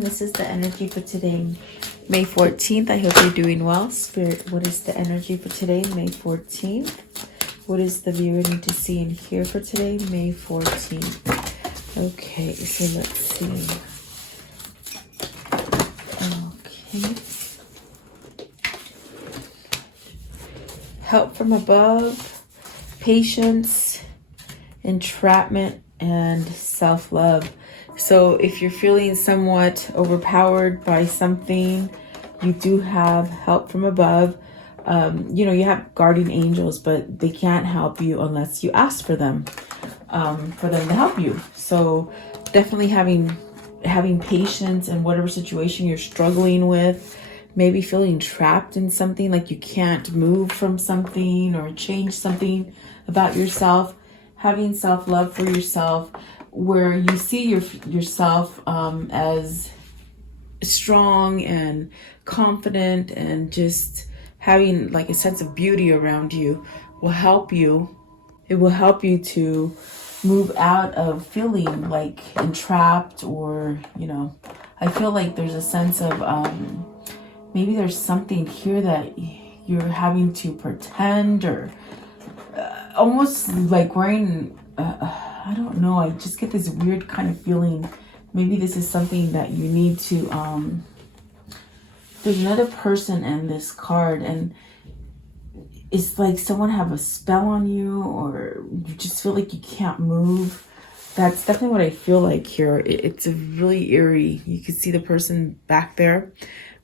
welcome. This is the energy for today, May 14th. I hope you're doing well. Spirit, what is the energy for today, May 14th? What does the viewer need to see and hear for today, May 14th? Okay, so let's see. Okay. Help from above, patience, entrapment, and self-love. So if you're feeling somewhat overpowered by something, you do have help from above. You have guardian angels, but they can't help you unless you ask for them to help you. So definitely having patience in whatever situation you're struggling with, maybe feeling trapped in something, like you can't move from something or change something about yourself. Having self-love for yourself, where you see yourself as strong and confident, and just having like a sense of beauty around you will help you. It will help you to move out of feeling like entrapped, or I feel like there's a sense of maybe there's something here that you're having to pretend, or almost like wearing I don't know, I just get this weird kind of feeling. Maybe this is something that you need to there's another person in this card, and it's like someone have a spell on you, or you just feel like you can't move. That's definitely what I feel like here. It's a really eerie. You can see the person back there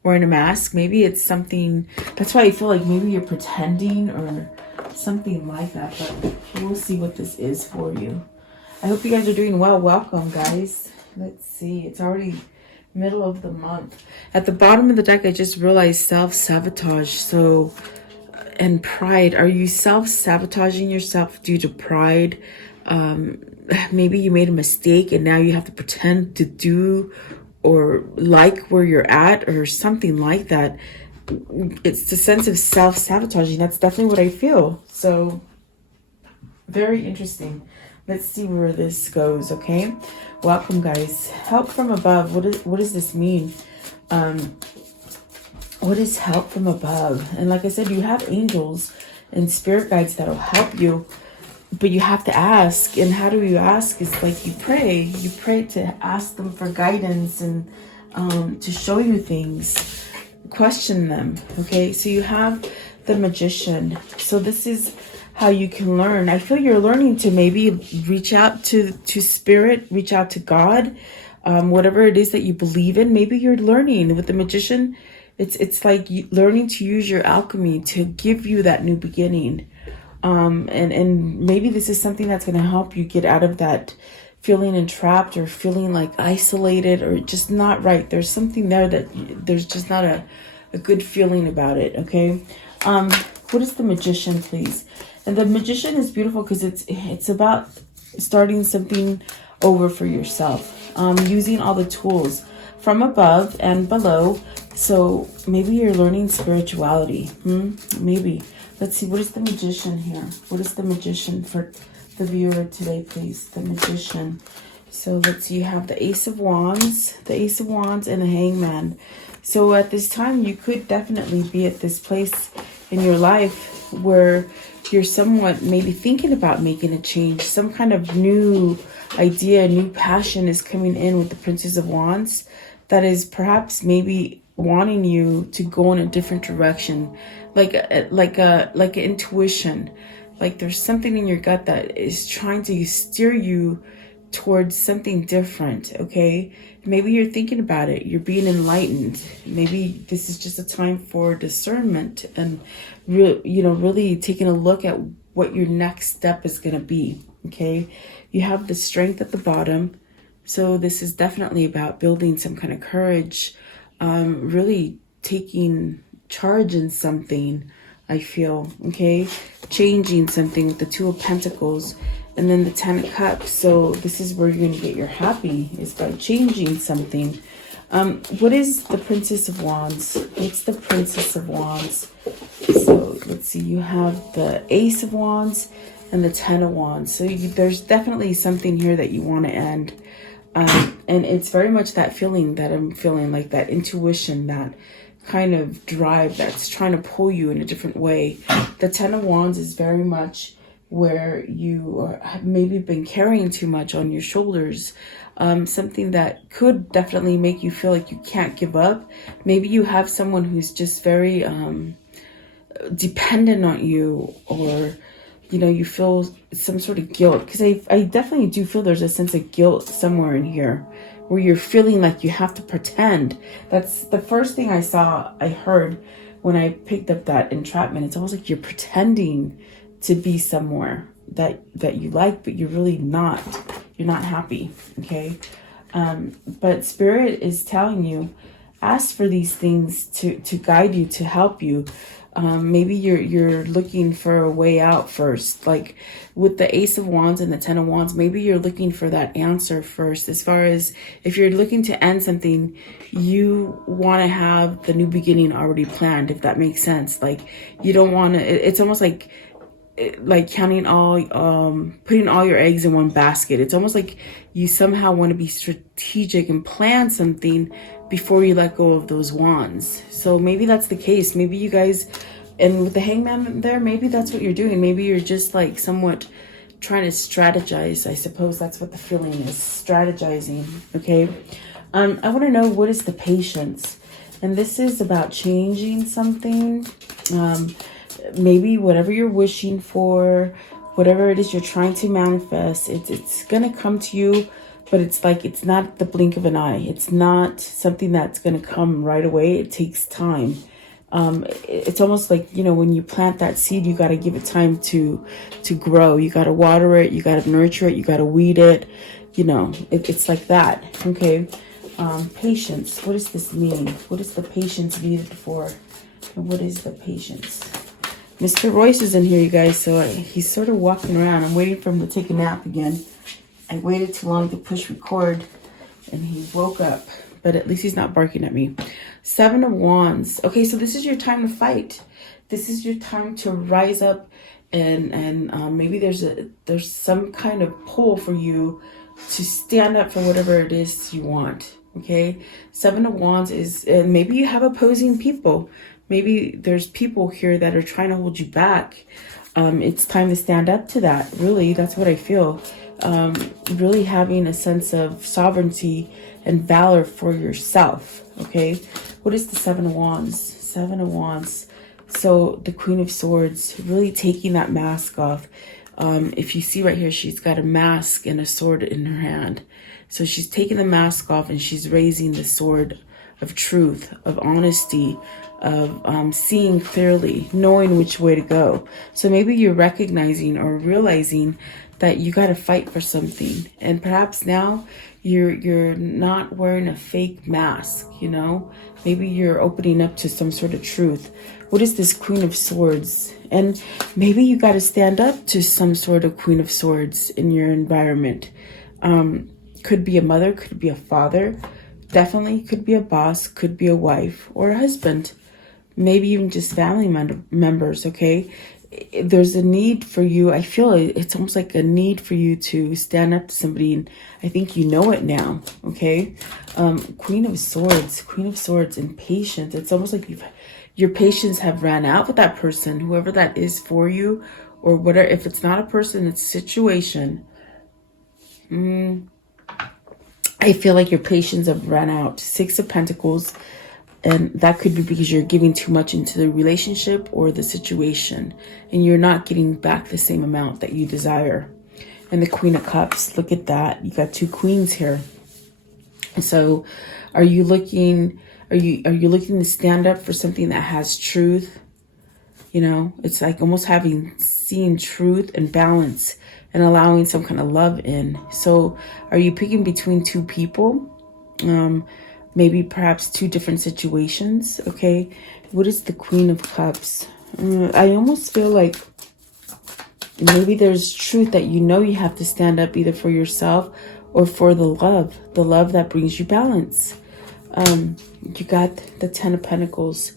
wearing a mask. Maybe it's something, that's why I feel like maybe you're pretending or something like that, but we'll see what this is for you. I hope you guys are doing well. Welcome, guys. Let's see. It's already middle of the month. At the bottom of the deck, I just realized self-sabotage. So, and pride. Are you self-sabotaging yourself due to pride? Maybe you made a mistake and now you have to pretend to do or like where you're at, or something like that. It's the sense of self-sabotaging. That's definitely what I feel. So, very interesting. Let's see where this goes, okay? Welcome, guys. Help from above. What does this mean? What is help from above? And like I said, you have angels and spirit guides that'll help you, but you have to ask. And how do you ask? It's like you pray. You pray to ask them for guidance and to show you things. Question them, okay? So you have the Magician. So this is how you can learn. I feel you're learning to maybe reach out to spirit, reach out to God, whatever it is that you believe in. Maybe you're learning with the Magician. It's like learning to use your alchemy to give you that new beginning. And maybe this is something that's going to help you get out of that feeling entrapped, or feeling like isolated, or just not right. There's something there that there's just not a good feeling about it, okay? What is the Magician, please? And the Magician is beautiful because it's about starting something over for yourself, using all the tools from above and below. So maybe you're learning spirituality. Maybe. Let's see. What is the Magician here? What is the Magician for the viewer today, please? The Magician. So let's see. You have the Ace of Wands, and the Hangman. So at this time, you could definitely be at this place in your life where you're somewhat maybe thinking about making a change. Some kind of new idea, new passion is coming in with the Princess of Wands that is perhaps maybe wanting you to go in a different direction, like an intuition. Like there's something in your gut that is trying to steer you towards something different, okay? Maybe you're thinking about it. You're being enlightened. Maybe this is just a time for discernment and, really taking a look at what your next step is going to be, okay? You have the Strength at the bottom. So this is definitely about building some kind of courage, really taking charge in something, I feel, okay? Changing something with the Two of Pentacles. And then the Ten of Cups. So this is where you're going to get your happy, is by changing something. What is the Princess of Wands? What's the Princess of Wands? So let's see. You have the Ace of Wands and the Ten of Wands. So there's definitely something here that you want to end. And it's very much that feeling that I'm feeling, like that intuition, that kind of drive that's trying to pull you in a different way. The Ten of Wands is very much where you have maybe been carrying too much on your shoulders. Something that could definitely make you feel like you can't give up. Maybe you have someone who's just very dependent on you, or you know, you feel some sort of guilt, because I definitely do feel there's a sense of guilt somewhere in here where you're feeling like you have to pretend. That's the first thing I heard when I picked up that entrapment. It's almost like you're pretending to be somewhere that you like, but you're really not. You're not happy, okay? But Spirit is telling you, ask for these things to guide you, to help you. Maybe you're looking for a way out first. Like with the Ace of Wands and the Ten of Wands, maybe you're looking for that answer first. As far as if you're looking to end something, you want to have the new beginning already planned, if that makes sense. Like you don't want to, it's almost like counting all, putting all your eggs in one basket. It's almost like you somehow want to be strategic and plan something before you let go of those wands. So maybe that's the case. Maybe you guys, and with the Hangman there, maybe that's what you're doing. Maybe you're just like somewhat trying to strategize. I suppose that's what the feeling is, strategizing. Okay. I want to know, what is the patience? And this is about changing something. Maybe whatever you're wishing for, whatever it is you're trying to manifest, it's gonna come to you, but it's like, it's not the blink of an eye. It's not something that's gonna come right away. It takes time. It's almost like, you know, when you plant that seed, you got to give it time to grow. You got to water it, you got to nurture it, you got to weed it, you know, it's like that. Okay. Patience, what does this mean? What is the patience needed for? And what is the patience? Mr. Royce is in here, you guys, so he's sort of walking around. I'm waiting for him to take a nap again. I waited too long to push record, and he woke up, but at least he's not barking at me. Seven of Wands. Okay, so this is your time to fight. This is your time to rise up, and maybe there's some kind of pull for you to stand up for whatever it is you want. Okay, Seven of Wands is, and maybe you have opposing people. Maybe there's people here that are trying to hold you back. It's time to stand up to that. Really, that's what I feel. Really having a sense of sovereignty and valor for yourself. Okay, what is the Seven of Wands? Seven of Wands. So the Queen of Swords, really taking that mask off. If you see right here, she's got a mask and a sword in her hand. So she's taking the mask off and she's raising the sword of truth, of honesty, of seeing clearly, knowing which way to go. So maybe you're recognizing or realizing that you got to fight for something, and perhaps now you're not wearing a fake mask, you know. Maybe you're opening up to some sort of truth. What is this Queen of Swords? And maybe you got to stand up to some sort of Queen of Swords in your environment. Could be a mother, could be a father, definitely could be a boss, could be a wife or a husband, maybe even just family members. Okay, there's a need for you. I feel it's almost like a need for you to stand up to somebody, and I think you know it now. Okay, Queen of Swords and patience. It's almost like your patience have ran out with that person, whoever that is for you, or whatever. If it's not a person, it's a situation. I feel like your patience have run out. Six of Pentacles. And that could be because you're giving too much into the relationship or the situation, and you're not getting back the same amount that you desire. And the Queen of Cups, look at that. You got two queens here. So are you looking to stand up for something that has truth? You know, it's like almost seeing truth and balance and allowing some kind of love in. So are you picking between two people? Maybe perhaps two different situations. Okay, what is the Queen of Cups? I almost feel like maybe there's truth that you know you have to stand up either for yourself or for the love that brings you balance. You got the Ten of Pentacles.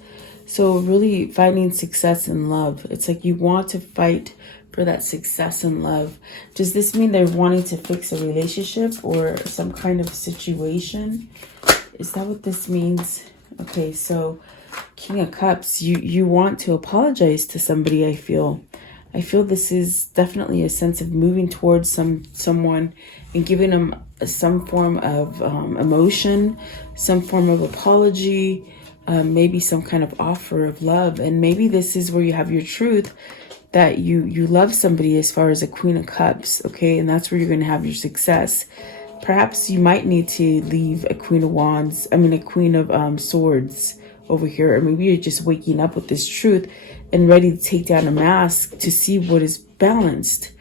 So really finding success in love. It's like you want to fight for that success in love. Does this mean they're wanting to fix a relationship or some kind of situation? Is that what this means? Okay, so King of Cups, you want to apologize to somebody, I feel. I feel this is definitely a sense of moving towards someone and giving them some form of emotion, some form of apology, maybe some kind of offer of love. And maybe this is where you have your truth, that you love somebody as far as a Queen of Cups, okay? And that's where you're going to have your success. Perhaps you might need to leave a Queen of Wands, a Queen of Swords over here. Or maybe you're just waking up with this truth and ready to take down a mask to see what is balanced.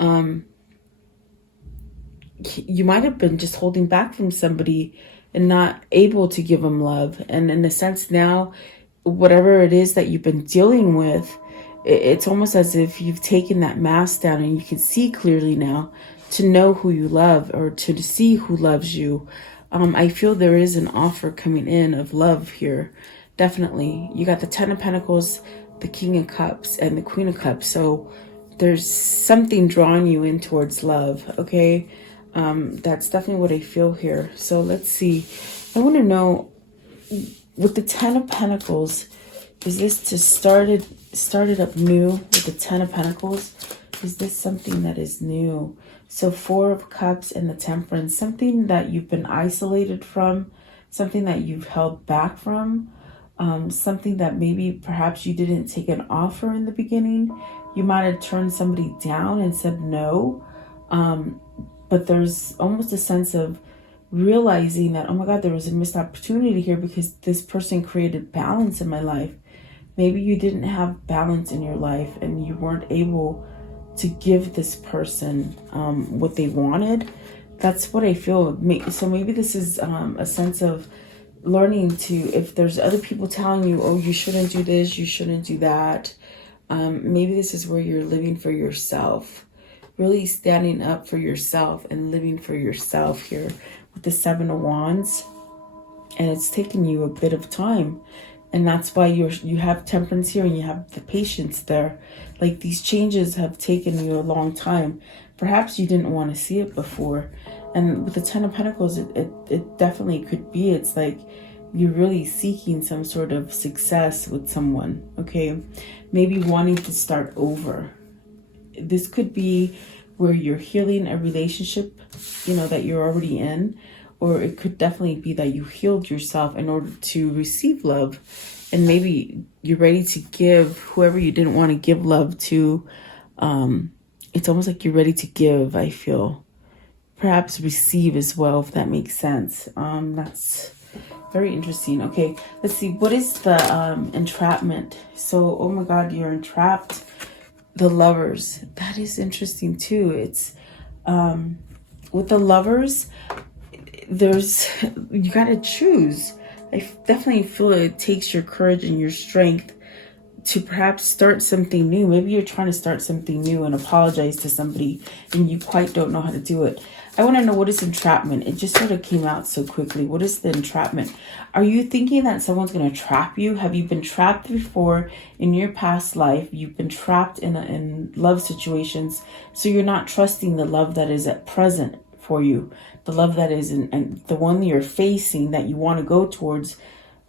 You might have been just holding back from somebody and not able to give them love. And in a sense now, whatever it is that you've been dealing with, it's almost as if you've taken that mask down and you can see clearly now to know who you love or to see who loves you. I feel there is an offer coming in of love here. Definitely. You got the Ten of Pentacles, the King of Cups, and the Queen of Cups. So there's something drawing you in towards love, okay? That's definitely what I feel here. So let's see. I want to know, with the Ten of Pentacles, is this to start it up new with the Ten of Pentacles? Is this something that is new? So Four of Cups and the Temperance, something that you've been isolated from, something that you've held back from, something that maybe perhaps you didn't take an offer in the beginning. You might have turned somebody down and said no. But there's almost a sense of realizing that, oh my God, there was a missed opportunity here because this person created balance in my life. Maybe you didn't have balance in your life and you weren't able to give this person what they wanted. That's what I feel. So maybe this is a sense of learning to, if there's other people telling you, oh, you shouldn't do this, you shouldn't do that. Maybe this is where you're living for yourself, really standing up for yourself and living for yourself here with the Seven of Wands. And it's taken you a bit of time. And that's why you have Temperance here and you have the Patience there. Like, these changes have taken you a long time. Perhaps you didn't want to see it before. And with the Ten of Pentacles, it definitely could be. It's like you're really seeking some sort of success with someone, okay? Maybe wanting to start over. This could be where you're healing a relationship, that you're already in. Or it could definitely be that you healed yourself in order to receive love. And maybe you're ready to give whoever you didn't want to give love to. It's almost like you're ready to give, I feel. Perhaps receive as well, if that makes sense. That's very interesting. Okay, let's see. What is the entrapment? So, oh my God, you're entrapped. The Lovers. That is interesting too. It's with the Lovers, you got to choose. I definitely feel it takes your courage and your strength to perhaps start something new. Maybe you're trying to start something new and apologize to somebody and you quite don't know how to do it. I want to know, what is entrapment? It just sort of came out so quickly. What is the entrapment? Are you thinking that someone's going to trap you? Have you been trapped before in your past life? You've been trapped in love situations, so you're not trusting the love that is at present for you, the love that is and the one that you're facing that you want to go towards.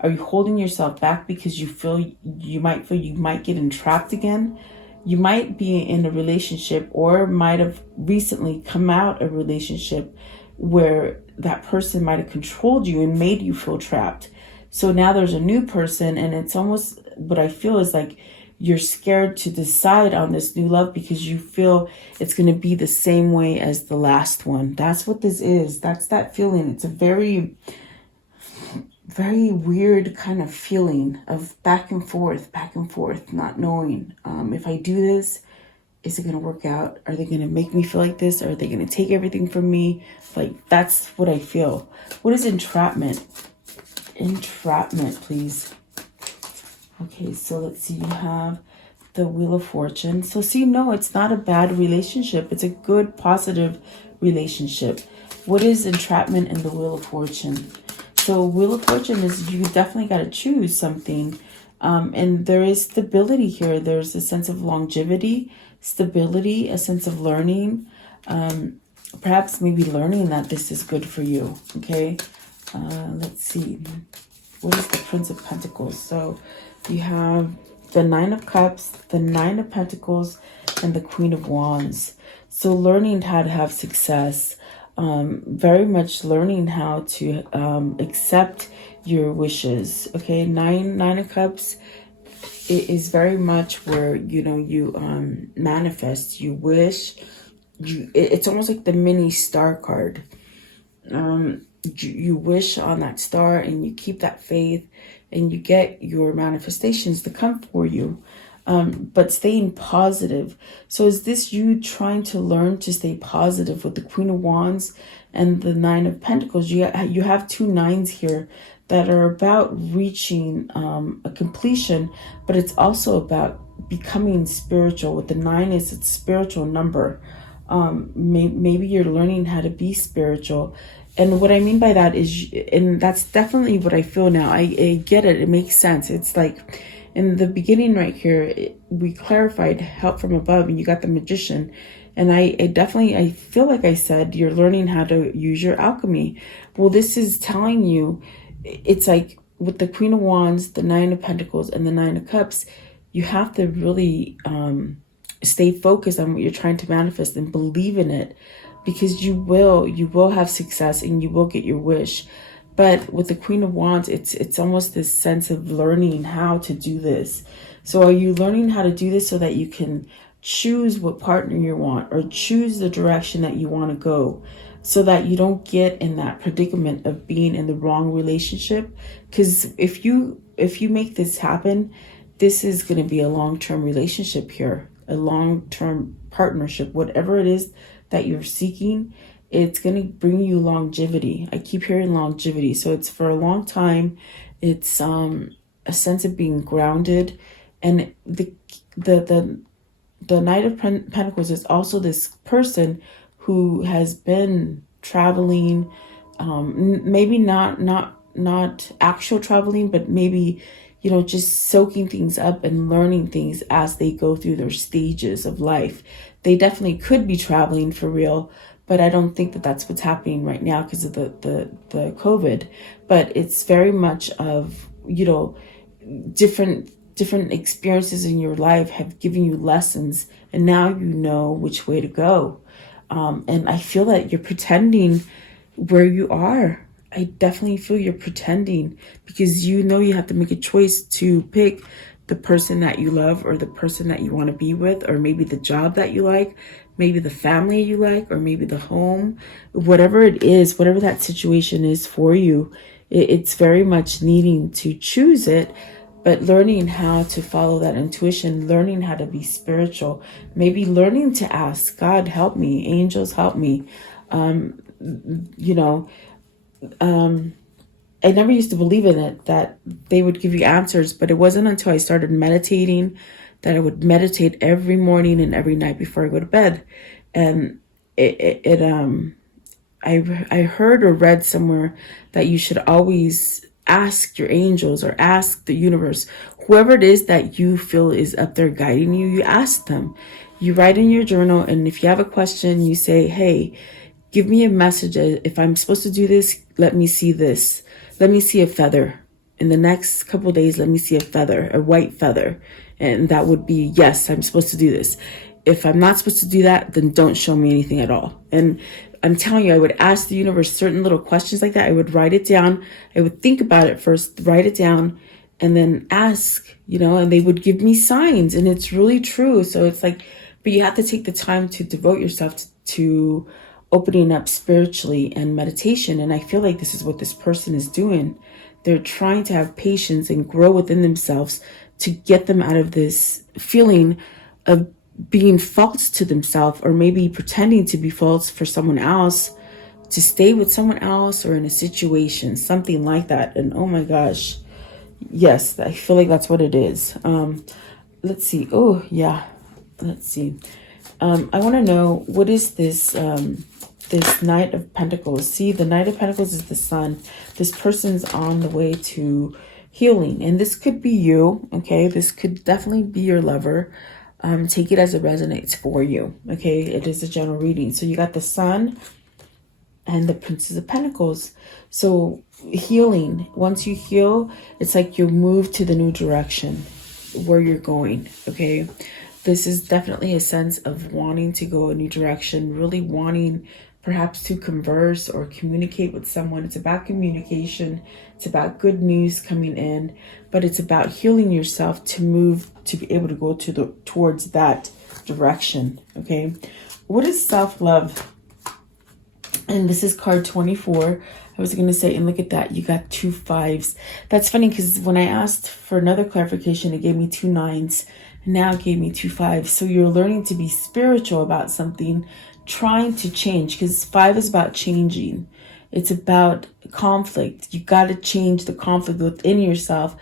Are you holding yourself back because you might get entrapped again? You might be in a relationship or might have recently come out of a relationship where that person might have controlled you and made you feel trapped. So now there's a new person, and it's almost, what I feel is like you're scared to decide on this new love because you feel it's going to be the same way as the last one. That's what this is. That's that feeling. It's a very, very weird kind of feeling of back and forth, not knowing. If I do this, is it going to work out? Are they going to make me feel like this? Or are they going to take everything from me? Like, that's what I feel. What is entrapment? Entrapment, please. Okay, so let's see. You have the Wheel of Fortune. So see, no, it's not a bad relationship. It's a good, positive relationship. What is entrapment in the Wheel of Fortune? So Wheel of Fortune is, you definitely got to choose something. And there is stability here. There's a sense of longevity. stability, a sense of learning, perhaps maybe learning that this is good for you. Okay, let's see. What is the Prince of Pentacles? So you have the Nine of Cups, the Nine of Pentacles, and the Queen of Wands. So learning how to have success, very much learning how to accept your wishes. Okay, Nine of Cups, it is very much where, you know, you manifest, you wish, it's almost like the mini star card. You wish on that star and you keep that faith and you get your manifestations to come for you. But staying positive. So is this you trying to learn to stay positive with the Queen of Wands and the Nine of Pentacles? You have two nines here that are about reaching a completion, but it's also about becoming spiritual. With the nine is its spiritual number. Maybe you're learning how to be spiritual. And what I mean by that is, and that's definitely what I feel now. I get it. It makes sense. It's like in the beginning right here, we clarified help from above and you got the Magician. And I feel like I said, you're learning how to use your alchemy. Well, this is telling you, it's like with the Queen of Wands, the Nine of Pentacles, and the Nine of Cups, you have to really stay focused on what you're trying to manifest and believe in it, because you will have success and you will get your wish. But with the Queen of Wands, it's almost this sense of learning how to do this. So are you learning how to do this so that you can choose what partner you want, or choose the direction that you want to go, so that you don't get in that predicament of being in the wrong relationship? Because if you make this happen, this is going to be a long-term relationship here, a long-term partnership, whatever it is that you're seeking. It's going to bring you longevity. I keep hearing longevity. So it's for a long time. It's a sense of being grounded. And the Knight of Pentacles is also this person who has been traveling, maybe not actual traveling, but maybe, you know, just soaking things up and learning things as they go through their stages of life. They definitely could be traveling for real, but I don't think that that's what's happening right now because of the COVID. But it's very much of, you know, different experiences in your life have given you lessons, and now you know which way to go. And I feel that you're pretending where you are. I definitely feel you're pretending because you know you have to make a choice to pick the person that you love, or the person that you want to be with, or maybe the job that you like, maybe the family you like, or maybe the home, whatever it is, whatever that situation is for you. It's very much needing to choose it, but learning how to follow that intuition, learning how to be spiritual, maybe learning to ask God, help me, angels, help me. I never used to believe in it, that they would give you answers, but it wasn't until I started meditating that I would meditate every morning and every night before I go to bed. And I heard or read somewhere that you should always ask your angels or ask the universe, whoever it is that you feel is up there guiding you, you ask them. You write in your journal, and if you have a question, you say, hey, give me a message. If I'm supposed to do this, let me see this. Let me see a feather. In the next couple of days, let me see a feather, a white feather. And that would be, yes, I'm supposed to do this. If I'm not supposed to do that, then don't show me anything at all. And I'm telling you, I would ask the universe certain little questions like that. I would write it down. I would think about it first, write it down, and then ask, and they would give me signs. And it's really true. So it's like, but you have to take the time to devote yourself to opening up spiritually and meditation. And I feel like this is what this person is doing. They're trying to have patience and grow within themselves to get them out of this feeling of being false to themselves, or maybe pretending to be false for someone else, to stay with someone else or in a situation, something like that. And oh my gosh, yes, I feel like that's what it is. Let's see. Oh yeah, let's see. I want to know, what is this this Knight of Pentacles? See, the Knight of Pentacles is the Sun. This person's on the way to healing, and this could be you. Okay, this could definitely be your lover. Take it as it resonates for you. Okay, it is a general reading. So you got the Sun and the Princess of Pentacles. So healing, once you heal, it's like you move to the new direction where you're going. Okay, this is definitely a sense of wanting to go a new direction, really wanting perhaps to converse or communicate with someone. It's about communication. It's about good news coming in, but it's about healing yourself to move to be able to go towards that direction. Okay, what is self-love? And this is card 24. I was going to say, and look at that, you got 2 5s. That's funny because when I asked for another clarification, it gave me 2 9s. And now it gave me 2 5s. So you're learning to be spiritual about something, trying to change, because 5 is about changing. It's about conflict. You got to change the conflict within yourself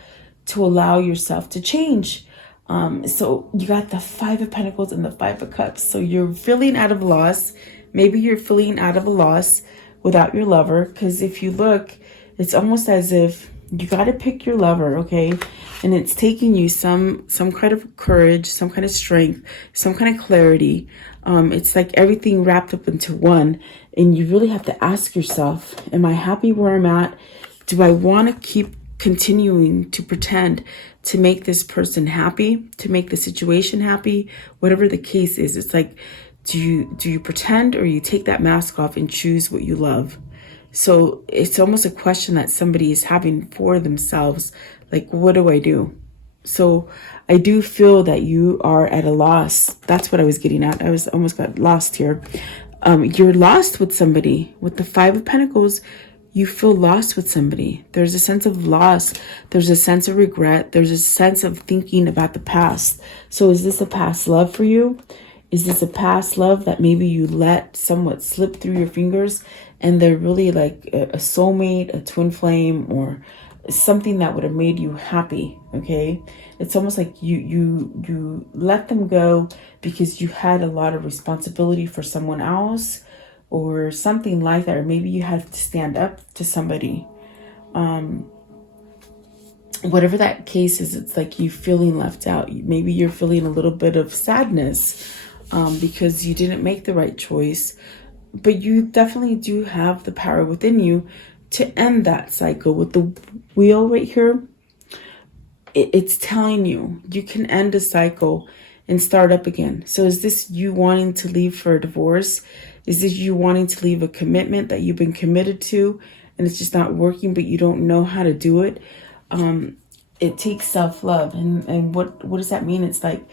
to allow yourself to change. So you got the 5 of Pentacles and the 5 of Cups. So you're feeling out of loss. Maybe you're feeling out of a loss without your lover, because if you look, it's almost as if you got to pick your lover, okay? And it's taking you some kind of courage, some kind of strength, some kind of clarity. It's like everything wrapped up into one, and you really have to ask yourself, am I happy where I'm at? Do I want to keep continuing to pretend to make this person happy, to make the situation happy? Whatever the case is, it's like, do you pretend, or you take that mask off and choose what you love? So it's almost a question that somebody is having for themselves, like, what do I do? So I do feel that you are at a loss. That's what I was getting at. I was almost got lost here. You're lost with somebody. With the 5 of Pentacles, you feel lost with somebody. There's a sense of loss. There's a sense of regret. There's a sense of thinking about the past. So is this a past love for you? Is this a past love that maybe you let somewhat slip through your fingers, and they're really like a soulmate, a twin flame, or something that would have made you happy? Okay, it's almost like you let them go because you had a lot of responsibility for someone else, or something like that, or maybe you had to stand up to somebody. Whatever that case is, it's like you feeling left out. Maybe you're feeling a little bit of sadness because you didn't make the right choice, but you definitely do have the power within you to end that cycle. With the wheel right here, it's telling you you can end a cycle and start up again. So is this you wanting to leave for a divorce? Is this you wanting to leave a commitment that you've been committed to and it's just not working, but you don't know how to do it? It takes self-love. And what does that mean? It's like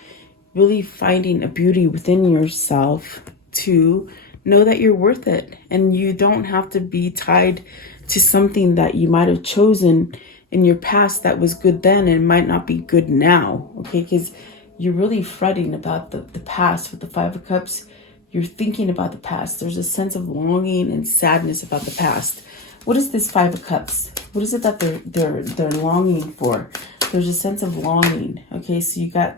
really finding a beauty within yourself to know that you're worth it. And you don't have to be tied to something that you might have chosen in your past that was good then and might not be good now. Okay, because you're really fretting about the past. With the 5 of Cups, you're thinking about the past. There's a sense of longing and sadness about the past. What is this 5 of Cups? What is it that they're longing for? There's a sense of longing. Okay, so you got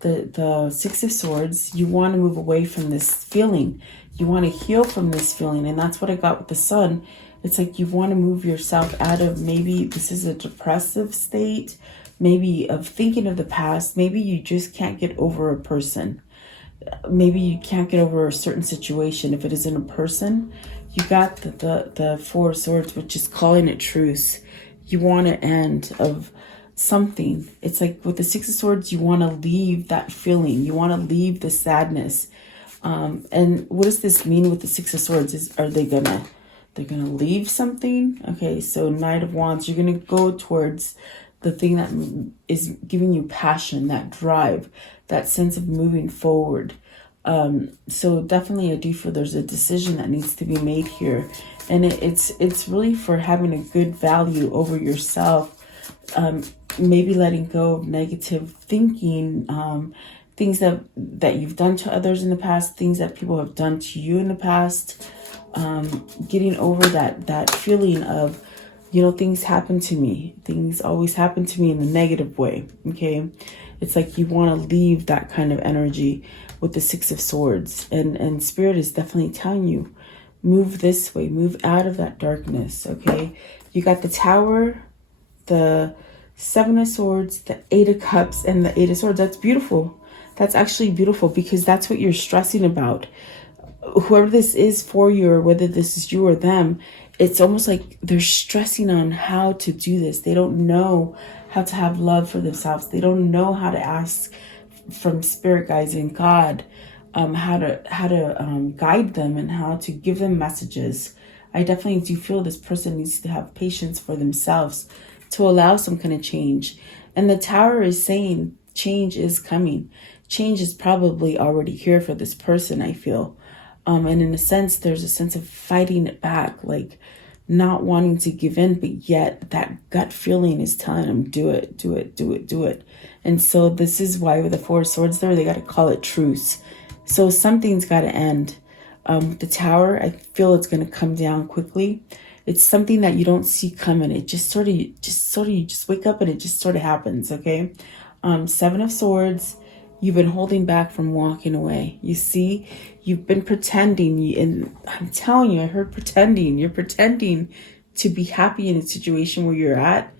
the 6 of Swords. You want to move away from this feeling. You want to heal from this feeling. And that's what I got with the Sun. It's like you want to move yourself out of, maybe this is a depressive state, maybe of thinking of the past. Maybe you just can't get over a person. Maybe you can't get over a certain situation. If it isn't a person, you got the 4 of Swords, which is calling it truce. You want to end of something. It's like with the 6 of Swords, you want to leave that feeling. You want to leave the sadness. And what does this mean with the 6 of Swords? Are they gonna leave something? Okay, so Knight of Wands, you're gonna go towards the thing that is giving you passion, that drive, that sense of moving forward. So definitely I do feel there's a decision that needs to be made here. And it's really for having a good value over yourself. Maybe letting go of negative thinking, things that you've done to others in the past, things that people have done to you in the past. Getting over that feeling of, things happen to me. Things always happen to me in the negative way. Okay. It's like you want to leave that kind of energy with the 6 of Swords. And Spirit is definitely telling you, move this way, move out of that darkness. Okay. You got the Tower, the 7 of Swords, the 8 of Cups, and the 8 of Swords. That's beautiful. That's actually beautiful, because that's what you're stressing about. Whoever this is for you, or whether this is you or them, it's almost like they're stressing on how to do this. They don't know how to have love for themselves. They don't know how to ask from spirit guides and God, how to guide them and how to give them messages. I definitely do feel this person needs to have patience for themselves to allow some kind of change. And the Tower is saying change is coming. Change is probably already here for this person, I feel. And in a sense, there's a sense of fighting it back, like not wanting to give in, but yet that gut feeling is telling them, do it, do it, do it, do it. And so this is why with the Four of Swords there, they got to call it truce. So something's got to end. The Tower, I feel it's going to come down quickly. It's something that you don't see coming. It just sort of, you just wake up and it just sort of happens, okay? Seven of Swords, you've been holding back from walking away. You see, you've been pretending, and I'm telling you, I heard pretending. You're pretending to be happy in a situation where you're at,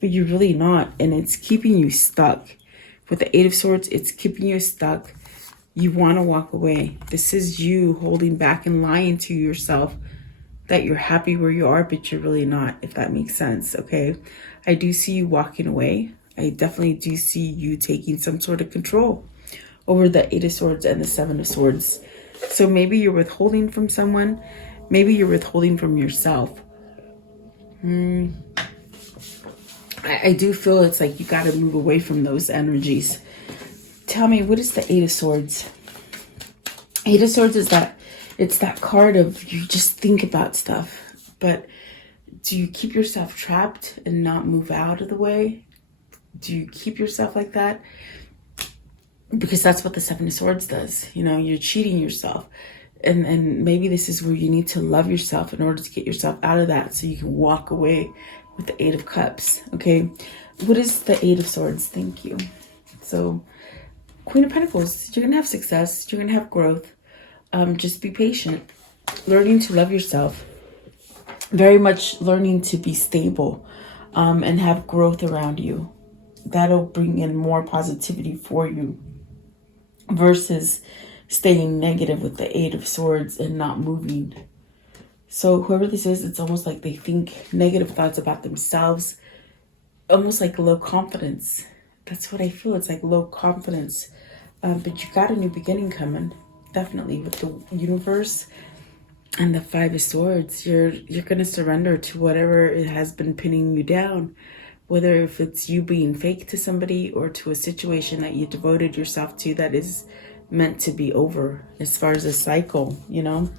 but you're really not, and it's keeping you stuck. With the Eight of Swords, it's keeping you stuck. You want to walk away. This is you holding back and lying to yourself that you're happy where you are, but you're really not, if that makes sense, okay? I do see you walking away. I definitely do see you taking some sort of control over the Eight of Swords and the Seven of Swords. So maybe you're withholding from someone. Maybe you're withholding from yourself. I do feel it's like you got to move away from those energies. Tell me, what is the Eight of Swords? Eight of Swords is that, it's that card of you just think about stuff, but do you keep yourself trapped and not move out of the way? Do you keep yourself like that? Because that's what the Seven of Swords does. You know, you're cheating yourself. And maybe this is where you need to love yourself in order to get yourself out of that, so you can walk away with the Eight of Cups, okay? What is the Eight of Swords? Thank you. So, Queen of Pentacles, you're going to have success. You're going to have growth. Just be patient. Learning to love yourself. Very much learning to be stable and have growth around you. That'll bring in more positivity for you versus staying negative with the Eight of Swords and not moving. So whoever this is, it's almost like they think negative thoughts about themselves, almost like low confidence. That's what I feel. It's like low confidence. But you got a new beginning coming, definitely, with the universe and the Five of Swords. You're going to surrender to whatever it has been pinning you down, whether if it's you being fake to somebody or to a situation that you devoted yourself to that is meant to be over, as far as a cycle, you know?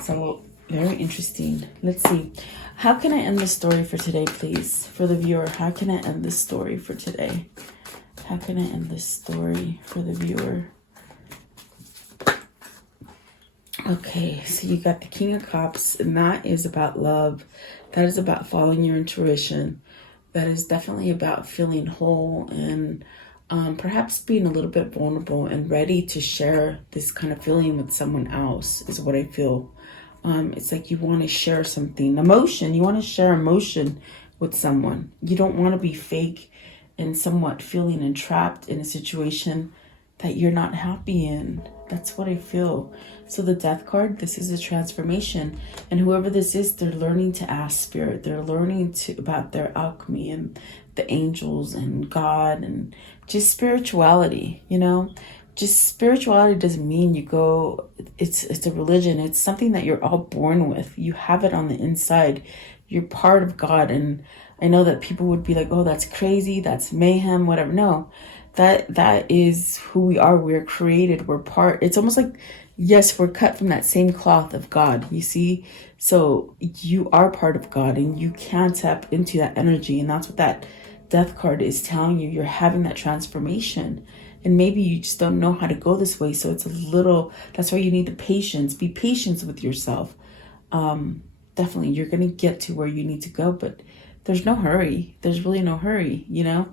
So very interesting. Let's see. How can I end the story for today, please? For the viewer, how can I end the story for today? How can I end this story for the viewer? Okay, so you got the King of Cups, and that is about love. That is about following your intuition. That is definitely about feeling whole and perhaps being a little bit vulnerable and ready to share this kind of feeling with someone else is what I feel. It's like you want to share something, emotion. You want to share emotion with someone. You don't want to be fake and somewhat feeling entrapped in a situation that you're not happy in. That's what I feel. So the Death card, this is a transformation. And whoever this is, they're learning to ask Spirit. They're learning about their alchemy and the angels and God and just spirituality, you know? Just spirituality doesn't mean you go, it's a religion. It's something that you're all born with. You have it on the inside. You're part of God. And I know that people would be like, oh, that's crazy. That's mayhem, whatever. No, that is who we are. We're created. We're part. It's almost like, yes, we're cut from that same cloth of God, you see? So you are part of God and you can tap into that energy. And that's what that Death card is telling you. You're having that transformation. And maybe you just don't know how to go this way. So it's a little, that's why you need the patience. Be patient with yourself. Definitely, you're going to get to where you need to go, but there's no hurry. There's really no hurry, you know?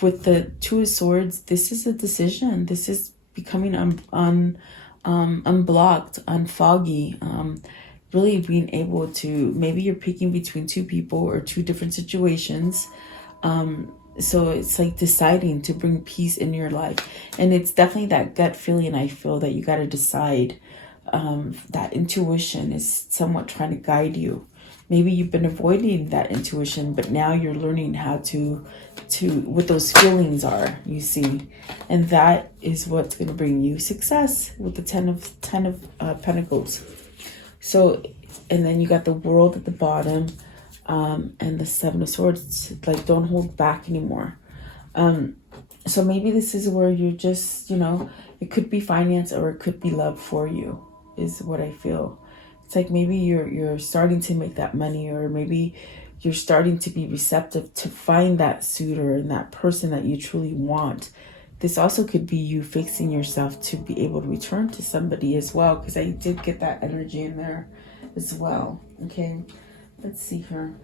With the Two of Swords, this is a decision. This is becoming unblocked, unfoggy, really being able to, maybe you're picking between two people or two different situations. So it's like deciding to bring peace in your life. And it's definitely that gut feeling I feel that you got to decide. That intuition is somewhat trying to guide you. Maybe you've been avoiding that intuition, but now you're learning how to what those feelings are, you see. And that is what's going to bring you success with the 10 of Pentacles. So, and then you got the World at the bottom, and the 7 of Swords. Like, don't hold back anymore. So maybe this is where you're just, it could be finance or it could be love for you, is what I feel. It's like maybe you're starting to make that money, or maybe you're starting to be receptive to find that suitor and that person that you truly want. This also could be you fixing yourself to be able to return to somebody as well, because I did get that energy in there as well. Okay, let's see here.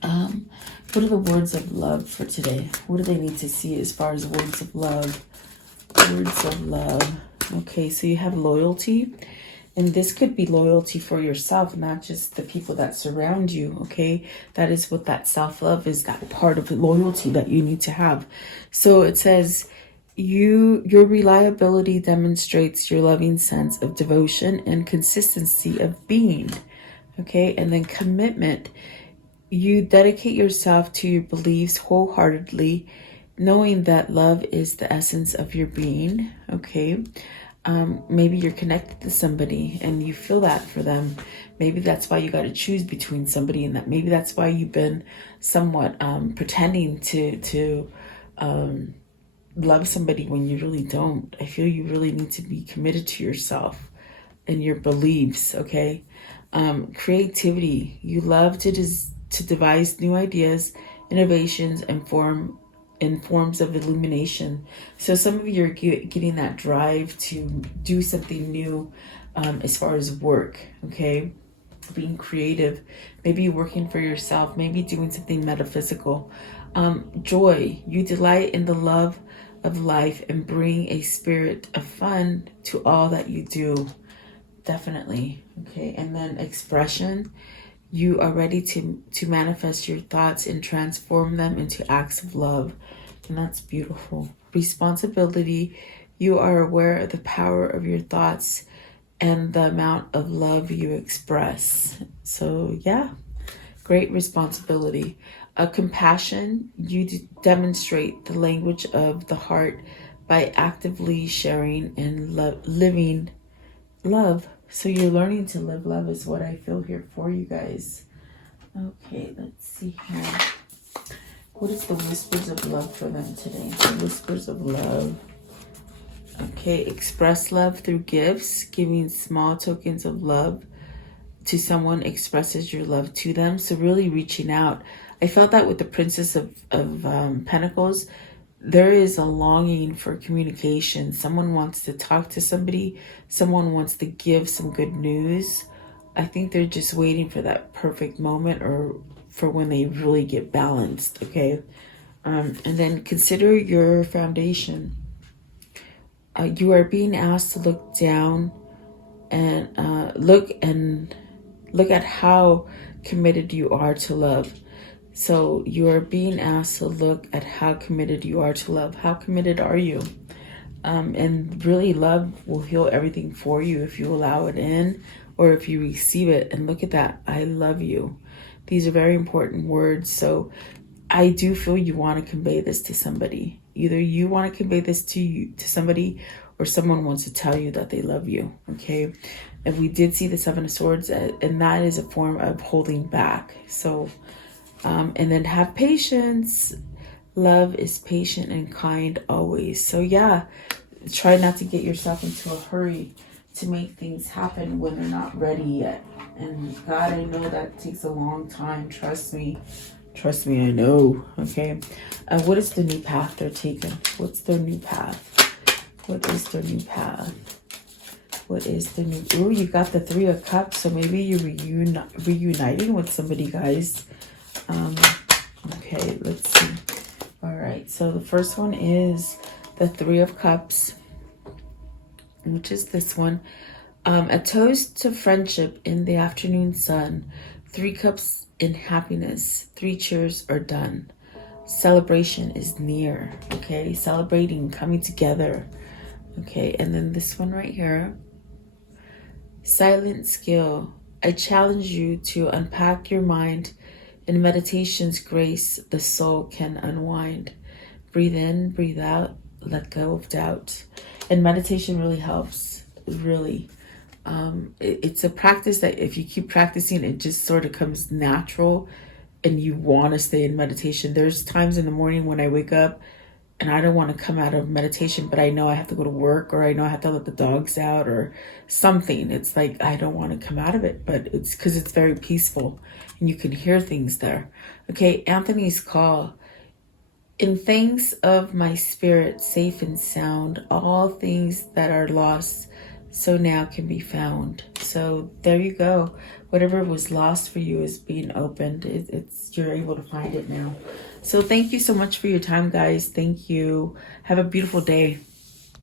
What are the words of love for today? What do they need to see as far as words of love? Words of love. Okay, so you have loyalty. And this could be loyalty for yourself, not just the people that surround you, okay? That is what that self-love is, that part of loyalty that you need to have. So it says, your reliability demonstrates your loving sense of devotion and consistency of being, okay? And then commitment. You dedicate yourself to your beliefs wholeheartedly, knowing that love is the essence of your being, okay? Maybe you're connected to somebody and you feel that for them. Maybe that's why you got to choose between somebody, and that maybe that's why you've been somewhat pretending to love somebody when you really don't. I feel you really need to be committed to yourself and your beliefs, okay? Creativity. You love to devise new ideas, innovations, and forms of illumination. So some of you are getting that drive to do something new as far as work, okay? Being creative, maybe working for yourself, maybe doing something metaphysical. Joy. You delight in the love of life and bring a spirit of fun to all that you do. Definitely. Okay. And then expression. You are ready to manifest your thoughts and transform them into acts of love. And that's beautiful. Responsibility. You are aware of the power of your thoughts and the amount of love you express. So yeah, great responsibility. Compassion. You demonstrate the language of the heart by actively sharing and living love. So you're learning to live love is what I feel here for you guys. Okay, let's see here. What is the whispers of love for them today? The whispers of love. Okay, express love through gifts. Giving small tokens of love to someone expresses your love to them. So really reaching out. I felt that with the Princess of Pentacles. There is a longing for communication. Someone wants to talk to somebody. Someone wants to give some good news. I think they're just waiting for that perfect moment, or for when they really get balanced, okay? And then consider your foundation. You are being asked to look down and look at how committed you are to love. So you are being asked to look at how committed you are to love. How committed are you? And really, love will heal everything for you if you allow it in, or if you receive it. And look at that. I love you. These are very important words. So I do feel you want to convey this to somebody. Either you want to convey this to somebody, or someone wants to tell you that they love you, okay? And we did see the 7 of Swords, and that is a form of holding back. So, and then have patience. Love is patient and kind always. So yeah, try not to get yourself into a hurry to make things happen when they're not ready yet. And God, I know that takes a long time. Trust me. Trust me, I know. Okay. What is the new path they're taking? What's their new path? What is their new path? What is the new... Ooh, you got the 3 of Cups. So maybe you're reuniting with somebody, guys. Okay, let's see. All right. So the first one is the 3 of Cups, which is this one. A toast to friendship in the afternoon sun. 3 cups in happiness. 3 cheers are done. celebration is near. Okay, celebrating, coming together. Okay, and then this one right here, silent skill. I challenge you to unpack your mind. In meditation's grace, the soul can unwind. Breathe in, breathe out, let go of doubt. And meditation really helps, really. It's a practice that if you keep practicing, it just sort of comes natural and you want to stay in meditation. There's times in the morning when I wake up and I don't want to come out of meditation, but I know I have to go to work, or I know I have to let the dogs out or something. It's like I don't want to come out of it, but it's because it's very peaceful and you can hear things there. Okay, Anthony's call. In things of my spirit, safe and sound, all things that are lost, so now can be found. So there you go. Whatever was lost for you is being opened. You're able to find it now. So thank you so much for your time, guys. Thank you. Have a beautiful day.